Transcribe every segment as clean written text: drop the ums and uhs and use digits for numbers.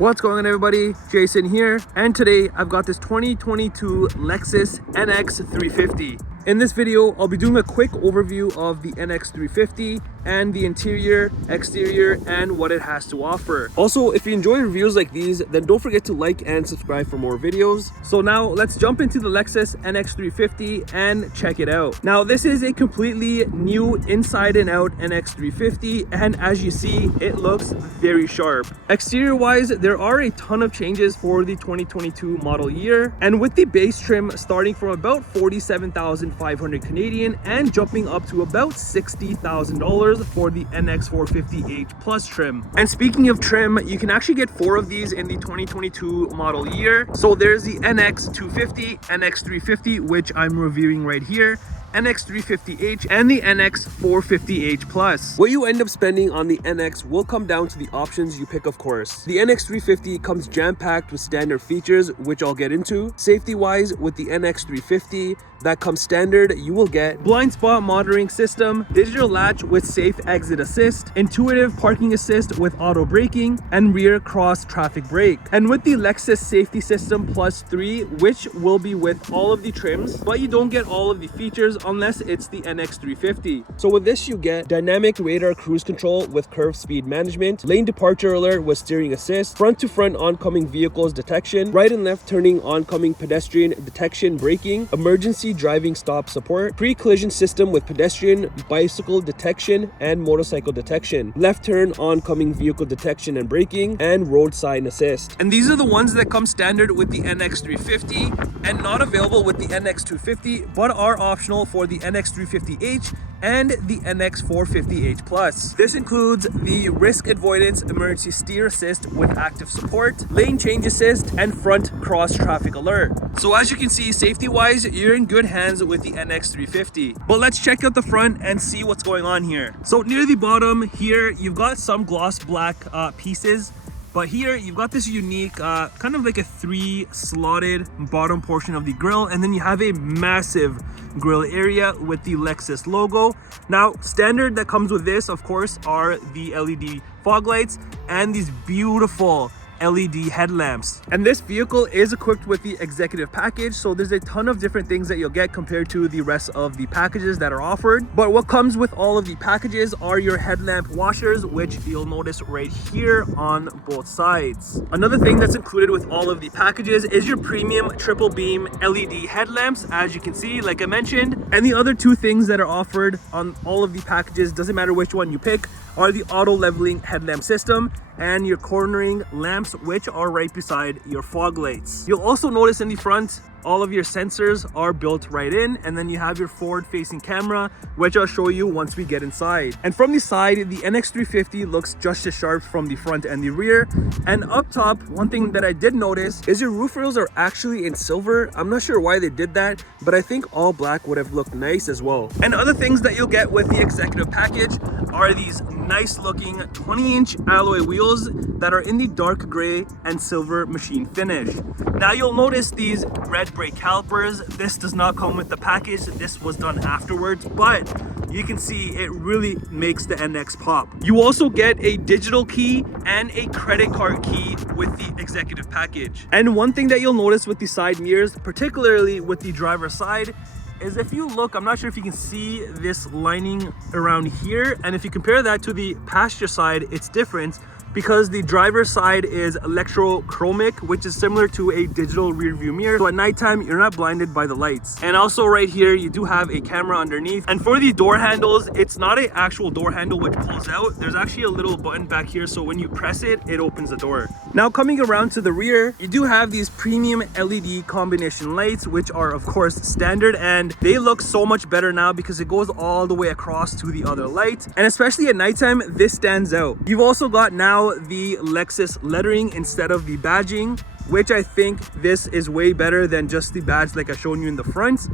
What's going on, everybody? Jason here, and today I've got this 2022 Lexus NX350. In this video, I'll be doing a quick overview of the NX350 and the interior, exterior, and what it has to offer. Also, if you enjoy reviews like these, then don't forget to like and subscribe for more videos. So now let's jump into the Lexus NX350 and check it out. Now, this is a completely new inside and out NX350, and as you see, it looks very sharp. Exterior wise, there are a ton of changes for the 2022 model year, and with the base trim starting from about 47,500 Canadian and jumping up to about $60,000 for the NX450h Plus trim. And speaking of trim, you can actually get 4 of these in the 2022 model year. So there's the NX250, NX350, which I'm reviewing right here, NX350h, and the NX450h Plus. What you end up spending on the NX will come down to the options you pick, of course. The NX350 comes jam-packed with standard features, which I'll get into. Safety-wise, with the NX350, that comes standard, you will get blind spot monitoring system, digital latch with safe exit assist, intuitive parking assist with auto braking, and rear cross traffic brake. And with the Lexus Safety System Plus 3, which will be with all of the trims, but you don't get all of the features unless it's the NX350. So with this, you get dynamic radar cruise control with curve speed management, lane departure alert with steering assist, front to front oncoming vehicles detection, right and left turning oncoming pedestrian detection braking, emergency driving stop support, pre-collision system with pedestrian, bicycle detection, and motorcycle detection, left turn oncoming vehicle detection and braking, and road sign assist. And these are the ones that come standard with the NX350 and not available with the NX250, but are optional for the NX350h and the NX450h Plus. This includes the risk avoidance emergency steer assist with active support, lane change assist, and front cross traffic alert. So as you can see, safety wise, you're in good hands with the NX350. But let's check out the front and see what's going on here. So near the bottom here, you've got some gloss black pieces. But here you've got this unique kind of like a 3 slotted bottom portion of the grille, and then you have a massive grille area with the Lexus logo. Now, standard that comes with this, of course, are the LED fog lights and these beautiful LED headlamps. And this vehicle is equipped with the executive package, so there's a ton of different things that you'll get compared to the rest of the packages that are offered. But what comes with all of the packages are your headlamp washers, which you'll notice right here on both sides. Another thing that's included with all of the packages is your premium triple beam LED headlamps, as you can see, like I mentioned. And the other 2 things that are offered on all of the packages, doesn't matter which one you pick, are the auto leveling headlamp system and your cornering lamps, which are right beside your fog lights. You'll also notice in the front, all of your sensors are built right in, and then you have your forward facing camera, which I'll show you once we get inside. And from the side, the NX350 looks just as sharp from the front and the rear. And up top, one thing that I did notice is your roof rails are actually in silver. I'm not sure why they did that, but I think all black would have looked nice as well. And other things that you'll get with the executive package are these nice looking 20-inch alloy wheels that are in the dark gray and silver machine finish. Now you'll notice these red brake calipers. This does not come with the package. This was done afterwards, but you can see it really makes the NX pop. You also get a digital key and a credit card key with the executive package. And one thing that you'll notice with the side mirrors, particularly with the driver's side, is if you look, I'm not sure if you can see this lining around here, and if you compare that to the passenger side, it's different because the driver's side is electrochromic, which is similar to a digital rear view mirror. So at nighttime, you're not blinded by the lights. And also right here, you do have a camera underneath. And for the door handles, it's not an actual door handle which pulls out. There's actually a little button back here, so when you press it, it opens the door. Now coming around to the rear, you do have these premium LED combination lights, which are of course standard, and they look so much better now because it goes all the way across to the other light. And especially at nighttime, this stands out. You've also got now the Lexus lettering instead of the badging, which I think this is way better than just the badge like I've shown you in the front.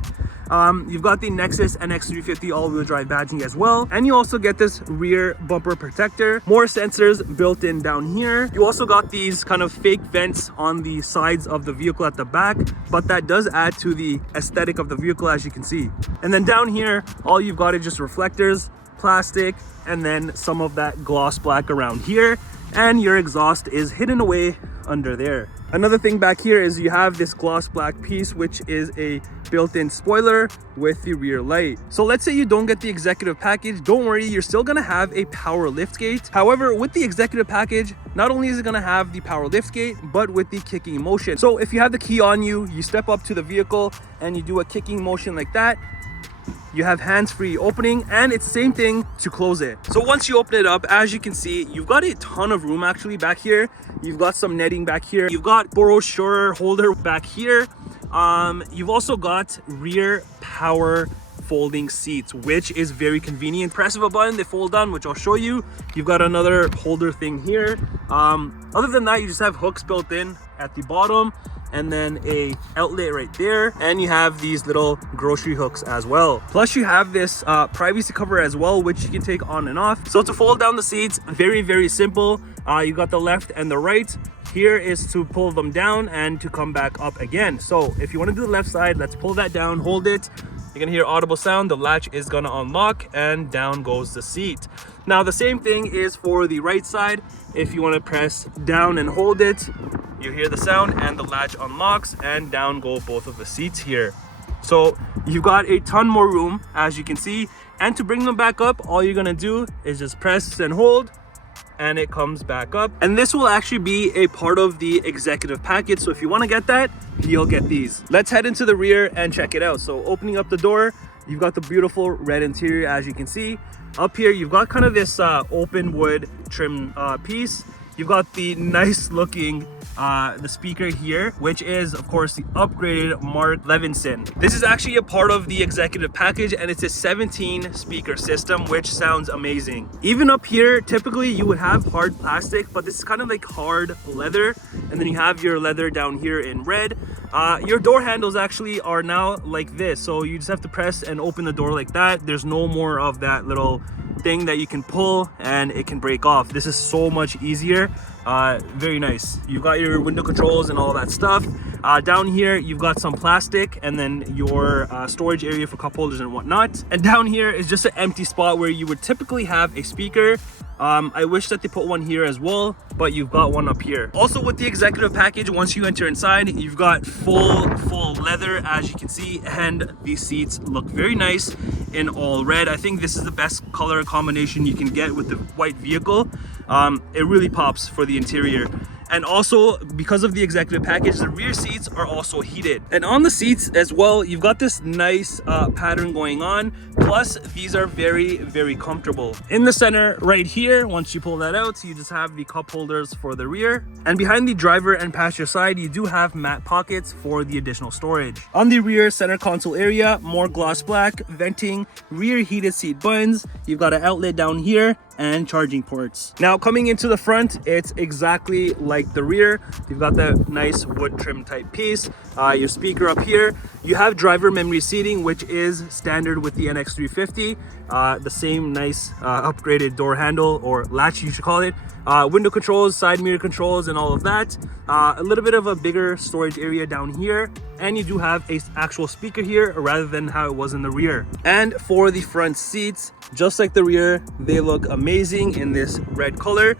You've got the Lexus NX350 all-wheel drive badging as well, and you also get this rear bumper protector, more sensors built in down here. You also got these kind of fake vents on the sides of the vehicle at the back, but that does add to the aesthetic of the vehicle, as you can see. And then down here, all you've got is just reflectors, plastic, and then some of that gloss black around here, and your exhaust is hidden away under there. Another thing back here is you have this gloss black piece, which is a built-in spoiler with the rear light. So let's say you don't get the executive package, don't worry, you're still gonna have a power liftgate. However, with the executive package, not only is it gonna have the power liftgate, but with the kicking motion. So if you have the key on you, you step up to the vehicle and you do a kicking motion like that, you have hands-free opening, and it's the same thing to close it. So once you open it up, as you can see, you've got a ton of room actually back here. You've got some netting back here. You've got brochure holder back here. You've also got rear power folding seats, which is very convenient. Press of a button, they fold down, which I'll show you. You've got another holder thing here. Other than that, you just have hooks built in at the bottom, and then a outlet right there, and you have these little grocery hooks as well. Plus you have this privacy cover as well, which you can take on and off. So to fold down the seats, very simple. You got the left and the right. Here is to pull them down and to come back up again. So if you want to do the left side, let's pull that down, hold it. You're gonna hear audible sound, the latch is gonna unlock, and down goes the seat. Now the same thing is for the right side. If you want to press down and hold it, you hear the sound and the latch unlocks, and down go both of the seats here. So you've got a ton more room, as you can see. And to bring them back up, all you're gonna do is just press and hold, and it comes back up. And this will actually be a part of the executive package, so if you want to get that, you'll get these. Let's head into the rear and check it out. So opening up the door, you've got the beautiful red interior, as you can see. Up here you've got kind of this open wood trim piece. You've got the nice looking the speaker here, which is of course the upgraded Mark Levinson. This is actually a part of the executive package, and it's a 17 speaker system, which sounds amazing. Even up here, typically you would have hard plastic, but this is kind of like hard leather, and then you have your leather down here in red. Your door handles actually are now like this, so you just have to press and open the door like that. There's no more of that little thing that you can pull and it can break off. This is so much easier. Very nice. You've got your window controls and all that stuff. Down here you've got some plastic, and then your storage area for cup holders and whatnot. And down here is just an empty spot where you would typically have a speaker. I wish that they put one here as well, but you've got one up here. Also with the executive package, once you enter inside, you've got full leather, as you can see, and these seats look very nice in all red. I think this is the best color combination you can get with the white vehicle. It really pops for the interior. And also, because of the executive package, the rear seats are also heated. And on the seats as well, you've got this nice pattern going on. Plus, these are very comfortable. In the center right here, once you pull that out, you just have the cup holders for the rear. And behind the driver and passenger side, you do have matte pockets for the additional storage. On the rear center console area, more gloss black, venting, rear heated seat buttons. You've got an outlet down here and charging ports. Now coming into the front, it's exactly like the rear. You've got that nice wood trim type piece, your speaker up here. You have driver memory seating, which is standard with the NX350. The same nice upgraded door handle, or latch you should call it. Window controls, side mirror controls, and all of that. A little bit of a bigger storage area down here, and you do have a actual speaker here rather than how it was in the rear. And for the front seats, just like the rear, they look amazing in this red color.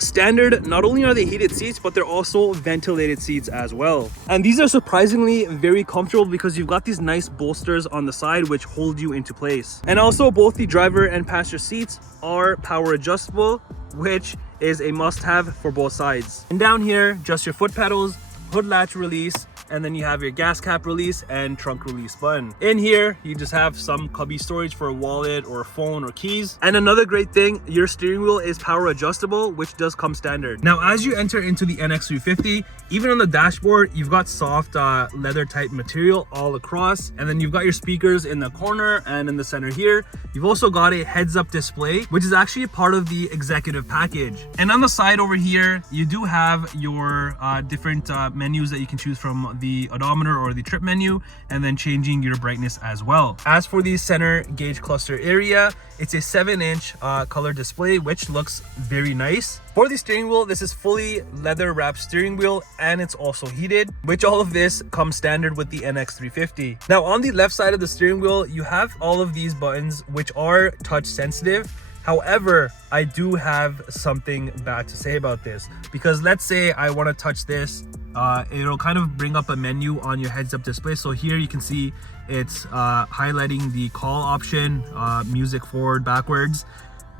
Standard, not only are they heated seats, but they're also ventilated seats as well. And these are surprisingly very comfortable because you've got these nice bolsters on the side which hold you into place. And also both the driver and passenger seats are power adjustable, which is a must-have for both sides. And down here, just your foot pedals, hood latch release, and then you have your gas cap release and trunk release button. In here, you just have some cubby storage for a wallet or a phone or keys. And another great thing, your steering wheel is power adjustable, which does come standard. Now, as you enter into the NX350, even on the dashboard, you've got soft leather type material all across. And then you've got your speakers in the corner and in the center here. You've also got a heads-up display, which is actually a part of the executive package. And on the side over here, you do have your different menus that you can choose from, the odometer or the trip menu, and then changing your brightness as well. As for the center gauge cluster area, it's a 7-inch color display, which looks very nice. For the steering wheel, this is fully leather wrapped steering wheel, and it's also heated, which all of this comes standard with the NX350. Now on the left side of the steering wheel, you have all of these buttons which are touch sensitive. However, I do have something bad to say about this, because let's say I want to touch this, it'll kind of bring up a menu on your heads-up display. So here you can see it's highlighting the call option, music forward, backwards,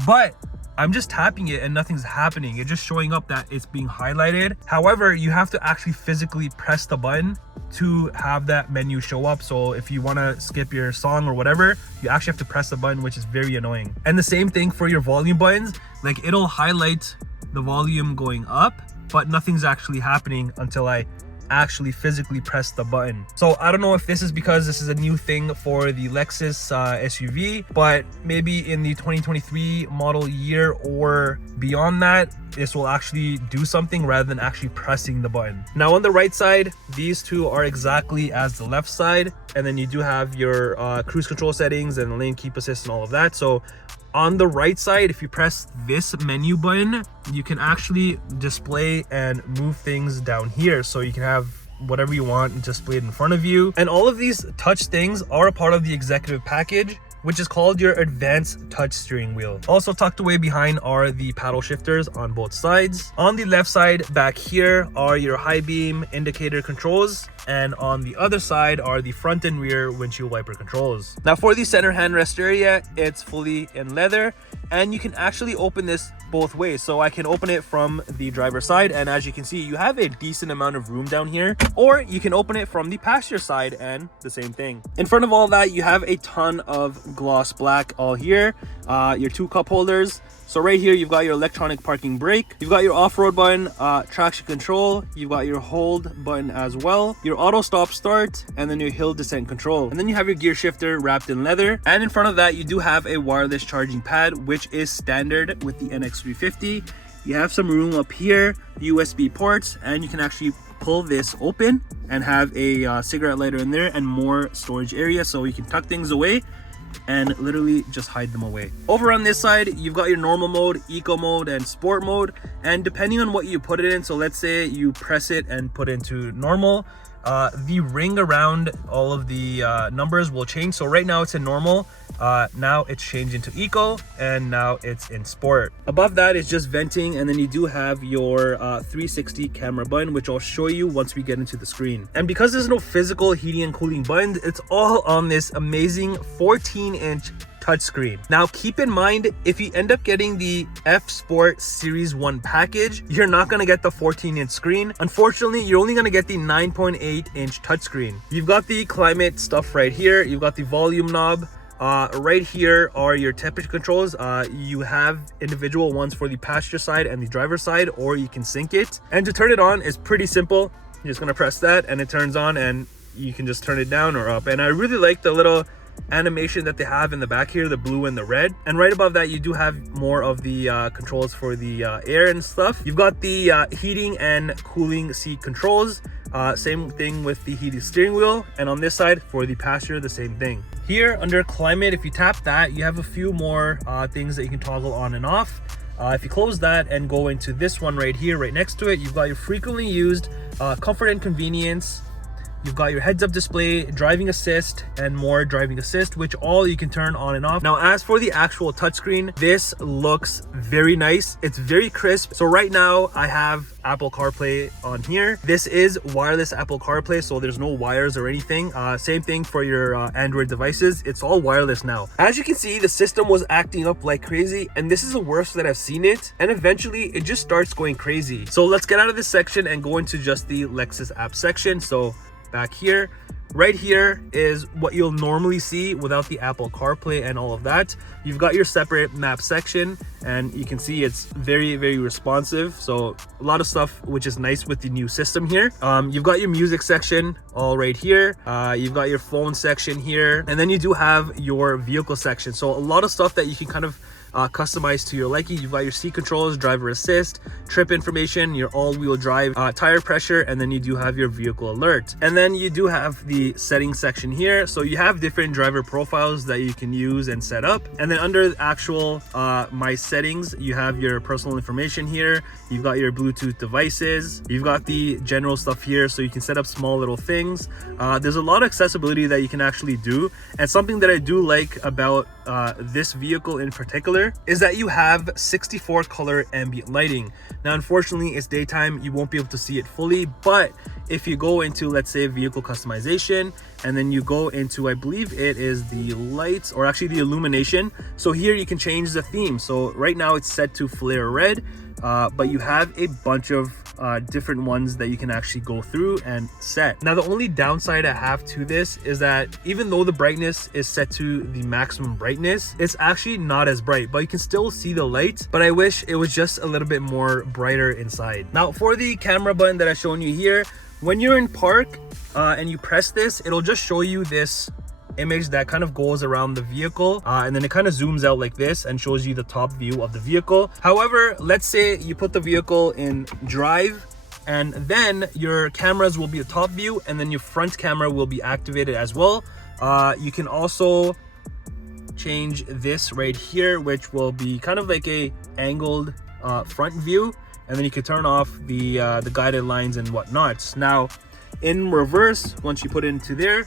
but I'm just tapping it and nothing's happening. It's just showing up that it's being highlighted. However, you have to actually physically press the button to have that menu show up. So if you want to skip your song or whatever, you actually have to press the button, which is very annoying. And the same thing for your volume buttons. Like, it'll highlight the volume going up, but nothing's actually happening until I actually physically press the button. So I don't know if this is because this is a new thing for the Lexus SUV, but maybe in the 2023 model year or beyond that, this will actually do something rather than actually pressing the button. Now on the right side, these two are exactly as the left side, and then you do have your cruise control settings and lane keep assist and all of that. So on the right side, if you press this menu button, you can actually display and move things down here. So you can have whatever you want displayed in front of you. And all of these touch things are a part of the executive package, which is called your advanced touch steering wheel. Also tucked away behind are the paddle shifters on both sides. On the left side back here are your high beam indicator controls, and on the other side are the front and rear windshield wiper controls. Now for the center handrest area, it's fully in leather, and you can actually open this both ways. So I can open it from the driver's side, and as you can see, you have a decent amount of room down here, or you can open it from the passenger side and the same thing. In front of all that, you have a ton of gloss black all here, your two cup holders. So right here, you've got your electronic parking brake, you've got your off-road button, traction control, you've got your hold button as well, your auto stop start, and then your hill descent control. And then you have your gear shifter wrapped in leather. And in front of that, you do have a wireless charging pad, which is standard with the NX350. You have some room up here, USB ports, and you can actually pull this open and have a cigarette lighter in there and more storage area, so you can tuck things away and literally just hide them away. Over on this side, you've got your normal mode, eco mode, and sport mode, and depending on what you put it in, so let's say you press it and put it into normal, the ring around all of the numbers will change. So right now it's in normal, now it's changed into eco, and now it's in sport. Above that is just venting, and then you do have your 360 camera button, which I'll show you once we get into the screen. And because there's no physical heating and cooling buttons, it's all on this amazing 14-inch touchscreen. Now keep in mind, if you end up getting the F Sport Series 1 package, you're not going to get the 14-inch screen. Unfortunately, you're only going to get the 9.8-inch touchscreen. You've got the climate stuff right here, you've got the volume knob. Right here are your temperature controls. You have individual ones for the passenger side and the driver's side, or you can sync it. And to turn it on is pretty simple. You're just going to press that and it turns on, and you can just turn it down or up. And I really like the little animation that they have in the back here, the blue and the red. And right above that, you do have more of the controls for the air and stuff. You've got the heating and cooling seat controls. Same thing with the heated steering wheel. And on this side for the passenger, the same thing. Here under climate, if you tap that, you have a few more things that you can toggle on and off. If you close that and go into this one right here, right next to it, you've got your frequently used comfort and convenience. You've got your heads-up display, driving assist, and more driving assist, which all you can turn on and off. Now, as for the actual touchscreen, this looks very nice. It's very crisp. So right now, I have Apple CarPlay on here. This is wireless Apple CarPlay, so there's no wires or anything. Same thing for your Android devices. It's all wireless now. As you can see, the system was acting up like crazy, and this is the worst that I've seen it. And eventually, it just starts going crazy. So let's get out of this section and go into just the Lexus app section. So back here, right here is what you'll normally see without the Apple CarPlay and all of that. You've got your separate map section, and you can see it's very, very responsive. So a lot of stuff, which is nice with the new system here. You've got your music section all right here. You've got your phone section here, and then you do have your vehicle section. So a lot of stuff that you can kind of customized to your liking. You've got your seat controls, driver assist, trip information, your all-wheel drive, tire pressure, and then you do have your vehicle alert. And then you do have the settings section here. So you have different driver profiles that you can use and set up. And then under the actual my settings, you have your personal information here. You've got your Bluetooth devices. You've got the general stuff here, so you can set up small little things. There's a lot of accessibility that you can actually do. And something that I do like about this vehicle in particular is that you have 64 color ambient lighting. Now, unfortunately, it's daytime, you won't be able to see it fully, but if you go into, let's say, vehicle customization, and then you go into, I believe it is the lights, or actually the illumination. So here you can change the theme. So right now it's set to flare red, but you have a bunch of different ones that you can actually go through and set. Now, the only downside I have to this is that even though the brightness is set to the maximum brightness, it's actually not as bright, but you can still see the lights, but I wish it was just a little bit more brighter inside. Now, for the camera button that I've shown you here, when you're in park and you press this, it'll just show you this image that kind of goes around the vehicle, and then it kind of zooms out like this and shows you the top view of the vehicle. However, let's say you put the vehicle in drive, and then your cameras will be the top view, and then your front camera will be activated as well. You can also change this right here, which will be kind of like a angled front view, and then you can turn off the guided lines and whatnot. Now, in reverse, once you put it into there,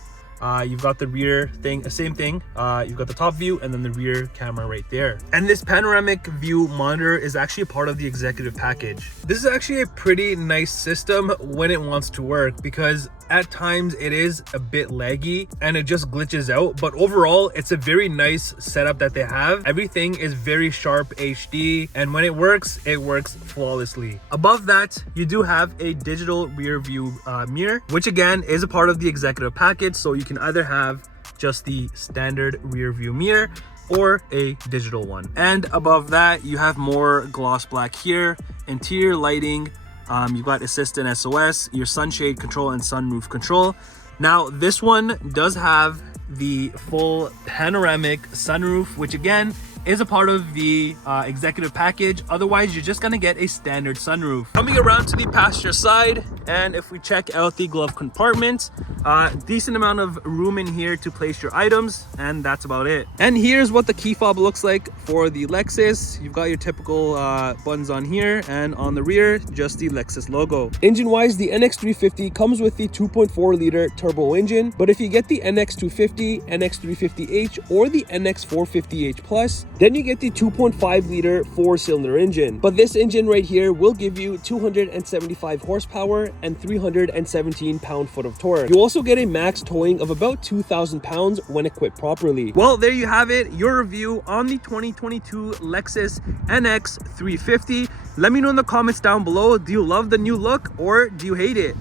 you've got the rear thing, same thing. You've got the top view and then the rear camera right there. And this panoramic view monitor is actually a part of the executive package. This is actually a pretty nice system when it wants to work, because at times it is a bit laggy and it just glitches out, but overall it's a very nice setup that they have. Everything is very sharp HD, and when it works flawlessly. Above that, you do have a digital rear view mirror, which again is a part of the executive package. So you can either have just the standard rear view mirror or a digital one. And above that, you have more gloss black here, interior lighting. You've got assistant SOS, your sunshade control and sunroof control. Now, this one does have the full panoramic sunroof, which again is a part of the executive package. Otherwise, you're just gonna get a standard sunroof. Coming around to the passenger side, and if we check out the glove compartment, decent amount of room in here to place your items, and that's about it. And here's what the key fob looks like for the Lexus. You've got your typical buttons on here, and on the rear, just the Lexus logo. Engine-wise, the NX350 comes with the 2.4-liter turbo engine, but if you get the NX250, NX350h, or the NX450h Plus, then you get the 2.5-liter 4-cylinder engine. But this engine right here will give you 275 horsepower and 317 pound-foot of torque. You also get a max towing of about 2,000 pounds when equipped properly. Well, there you have it, your review on the 2022 Lexus NX350. Let me know in the comments down below, do you love the new look or do you hate it?